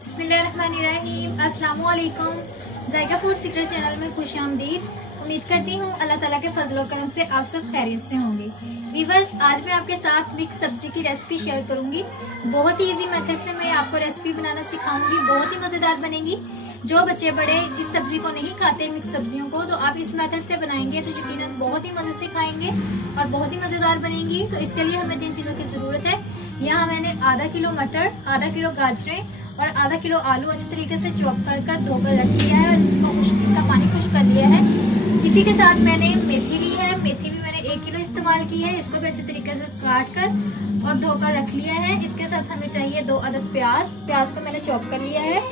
बिस्मिल्लाहिर्रहमानिर्रहीम। अस्सलाम वालेकुम। जायका फूड सीक्रेट चैनल में खुश आमदीद। उम्मीद करती हूँ अल्लाह ताला के फजलो करम से आप सब खैरियत से होंगे। वीवर्स, आज मैं आपके साथ मिक्स सब्जी की रेसिपी शेयर करूंगी। बहुत ही इजी मेथड से मैं आपको रेसिपी बनाना सिखाऊंगी। बहुत ही मज़ेदार बनेगी। जो बच्चे बड़े इस सब्जी को नहीं खाते, मिक्स सब्जियों को, तो आप इस मेथड से बनाएंगे तो यकीनन बहुत ही मज़े से खाएंगे और बहुत ही मज़ेदार बनेगी। तो इसके लिए हमें जिन चीज़ों की ज़रूरत है, यहाँ मैंने आधा किलो मटर, आधा किलो गाजरें और आधा किलो आलू अच्छे तरीके से चॉप कर धोकर रख लिया है। इनका पानी खुश कर लिया है। इसी के साथ मैंने मेथी ली है। मेथी भी मैंने 1 किलो इस्तेमाल की है। इसको भी अच्छे तरीके से काट कर और धोकर रख लिया है। इसके साथ हमें चाहिए 2 अदद प्याज को मैंने चॉप कर लिया है।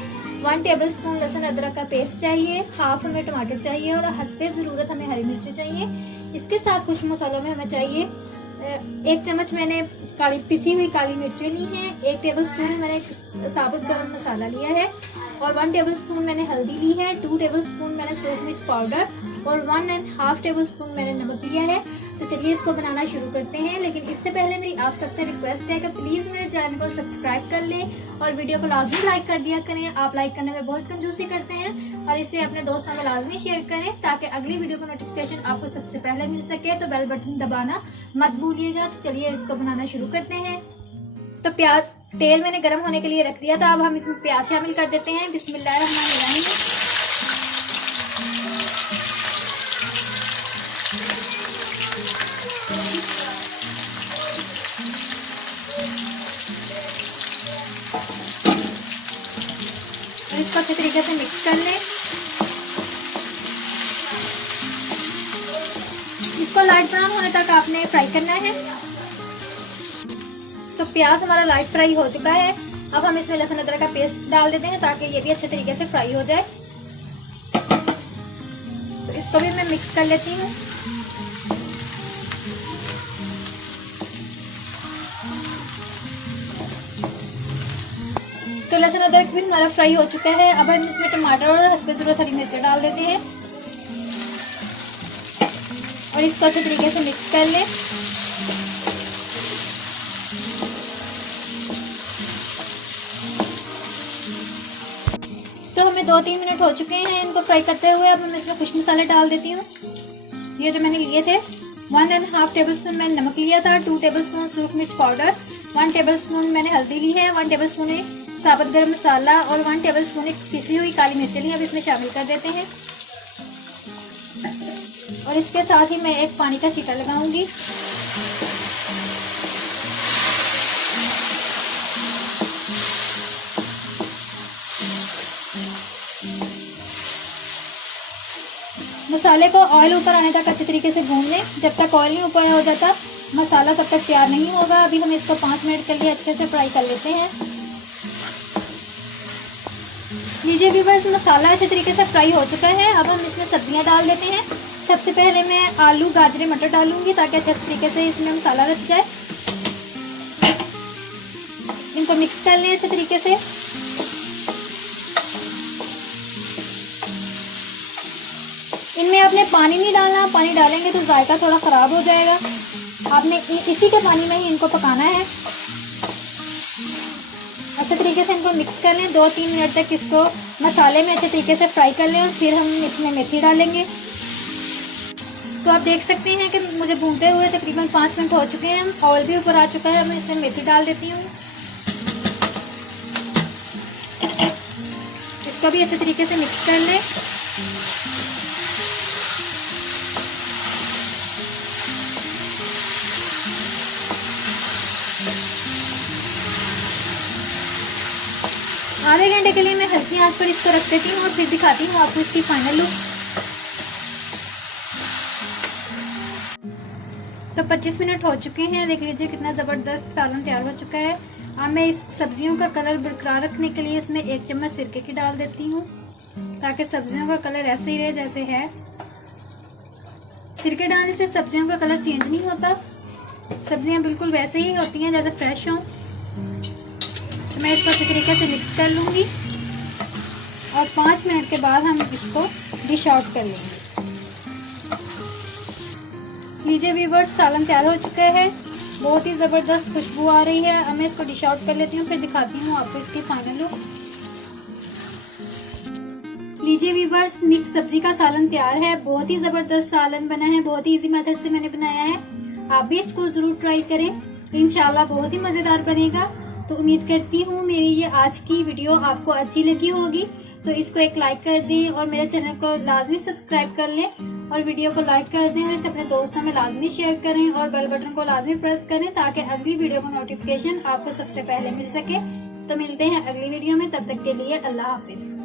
1 टेबलस्पून लहसुन अदरक का पेस्ट चाहिए। हाफ हमें टमाटर चाहिए और हस्बे ज़रूरत हमें हरी मिर्ची चाहिए। इसके साथ कुछ मसालों में हमें चाहिए 1 चम्मच मैंने पिसी हुई काली मिर्चें ली हैं। 1 टेबलस्पून मैंने साबुत गरम मसाला लिया है और 1 टेबलस्पून मैंने हल्दी ली है। 2 टेबलस्पून मैंने सूरज मिर्च पाउडर और 1.5 टेबलस्पून मैंने नमक लिया है। तो चलिए इसको बनाना शुरू करते हैं। लेकिन इससे पहले मेरी आप सबसे रिक्वेस्ट है कि प्लीज़ मेरे चैनल को सब्सक्राइब कर लें और वीडियो को लाजमी लाइक कर दिया करें। आप लाइक करने में बहुत कंजूसी करते हैं और इसे अपने दोस्तों में लाजमी शेयर करें ताकि अगली वीडियो का नोटिफिकेशन आपको सबसे पहले मिल सके। तो बेल बटन दबाना मत भूलिएगा। तो चलिए इसको बनाना शुरू करते हैं। तो तेल मैंने गर्म होने के लिए रख दिया था। अब हम इसमें प्याज शामिल कर देते हैं। बिस्मिल्लाहिर्रहमानिर्रहीम। इसको अच्छे तरीके से मिक्स कर लें। इसको लाइट ब्राउन होने तक आपने फ्राई करना है। तो प्याज हमारा लाइट फ्राई हो चुका है। अब हम इसमें लहसुन अदरक का पेस्ट डाल देते हैं ताकि ये भी अच्छे तरीके से फ्राई हो जाए। तो इसको भी मैं मिक्स कर लेती हूँ। तो लहसुन अदरक भी हमारा फ्राई हो चुका है। अब हम इसमें टमाटर और हस्बे ज़रूरत हरी मिर्च डाल देते हैं और इसको अच्छे तरीके से मिक्स कर लें। तो हमें 2-3 मिनट हो चुके हैं इनको फ्राई करते हुए। अब मैं इसमें कुछ मसाले डाल देती हूँ। ये जो मैंने लिए थे 1.5 टेबलस्पून मैंने नमक लिया था, 2 टेबलस्पून सूरज मिर्च पाउडर, 1 टेबलस्पून मैंने हल्दी ली है, 1 टेबलस्पून साबुत गरम मसाला और 1 टेबलस्पून पिसी हुई काली मिर्ची ली। अब इसमें शामिल कर देते हैं और इसके साथ ही मैं एक पानी का छींटा लगाऊंगी। मसाले को ऑयल ऊपर आने तक अच्छे तरीके से भून लें। जब तक ऑयल नहीं ऊपर हो जाता मसाला तब तक तैयार नहीं होगा। अभी हम इसको 5 मिनट के लिए अच्छे से फ्राई कर लेते हैं। लीजिए व्यूअर्स, मसाला अच्छे तरीके से फ्राई हो चुका है। अब हम इसमें सब्जियां डाल देते हैं। सबसे पहले मैं आलू, गाजरें, मटर डालूंगी ताकि अच्छे तरीके से इसमें मसाला रच जाए। इनको मिक्स कर लें अच्छे तरीके से। इनमें आपने पानी नहीं डालना। पानी डालेंगे तो जायका थोड़ा ख़राब हो जाएगा। आपने इसी के पानी में ही इनको पकाना है। अच्छे तरीके से इनको मिक्स कर लें। 2-3 मिनट तक इसको मसाले में अच्छे तरीके से फ्राई कर लें और फिर हम इसमें मेथी डालेंगे। तो आप देख सकते हैं कि मुझे भूनते हुए तकरीबन 5 मिनट हो चुके हैं। ऑयल भी ऊपर आ चुका है। मैं इसमें मेथी डाल देती हूँ। इसको भी अच्छे तरीके से मिक्स कर लें। आधे घंटे के लिए मैं हल्की आंच पर इसको रख देती हूँ और फिर दिखाती हूँ आपको इसकी फाइनल लुक। तो 25 मिनट हो चुके हैं। देख लीजिए कितना ज़बरदस्त सालन तैयार हो चुका है। अब मैं इस सब्जियों का कलर बरकरार रखने के लिए इसमें 1 चम्मच सिरके की डाल देती हूँ ताकि सब्जियों का कलर ऐसे ही रहे जैसे है। सिरके डालने से सब्जियों का कलर चेंज नहीं होता। सब्जियाँ बिल्कुल वैसे ही होती हैं जैसे फ्रेश हों। तो मैं इसको अच्छे तरीके से मिक्स कर लूँगी और 5 मिनट के बाद हम इसको डिश आउट कर लेंगे। लीजिए व्यूअर्स, सालन तैयार हो चुका है। बहुत ही ज़बरदस्त खुशबू आ रही है। अब मैं इसको डिश आउट कर लेती हूँ, फिर दिखाती हूँ आपको इसकी फाइनल लुक। लीजिए व्यूवर्स, मिक्स सब्जी का सालन तैयार है। बहुत ही जबरदस्त सालन बना है, बहुत ही इजी मेथड से मैंने बनाया है। आप भी इसको जरूर ट्राई करें, इंशाल्लाह बहुत ही मजेदार बनेगा। तो उम्मीद करती हूँ मेरी ये आज की वीडियो आपको अच्छी लगी होगी। तो इसको एक लाइक कर दें और मेरे चैनल को लाजमी सब्सक्राइब कर लें और वीडियो को लाइक कर दें और इसे अपने दोस्तों में लाजमी शेयर करें और बेल बटन को लाजमी प्रेस करें ताकि अगली वीडियो का नोटिफिकेशन आपको सबसे पहले मिल सके। तो मिलते हैं अगली वीडियो में, तब तक के लिए अल्लाह हाफिज।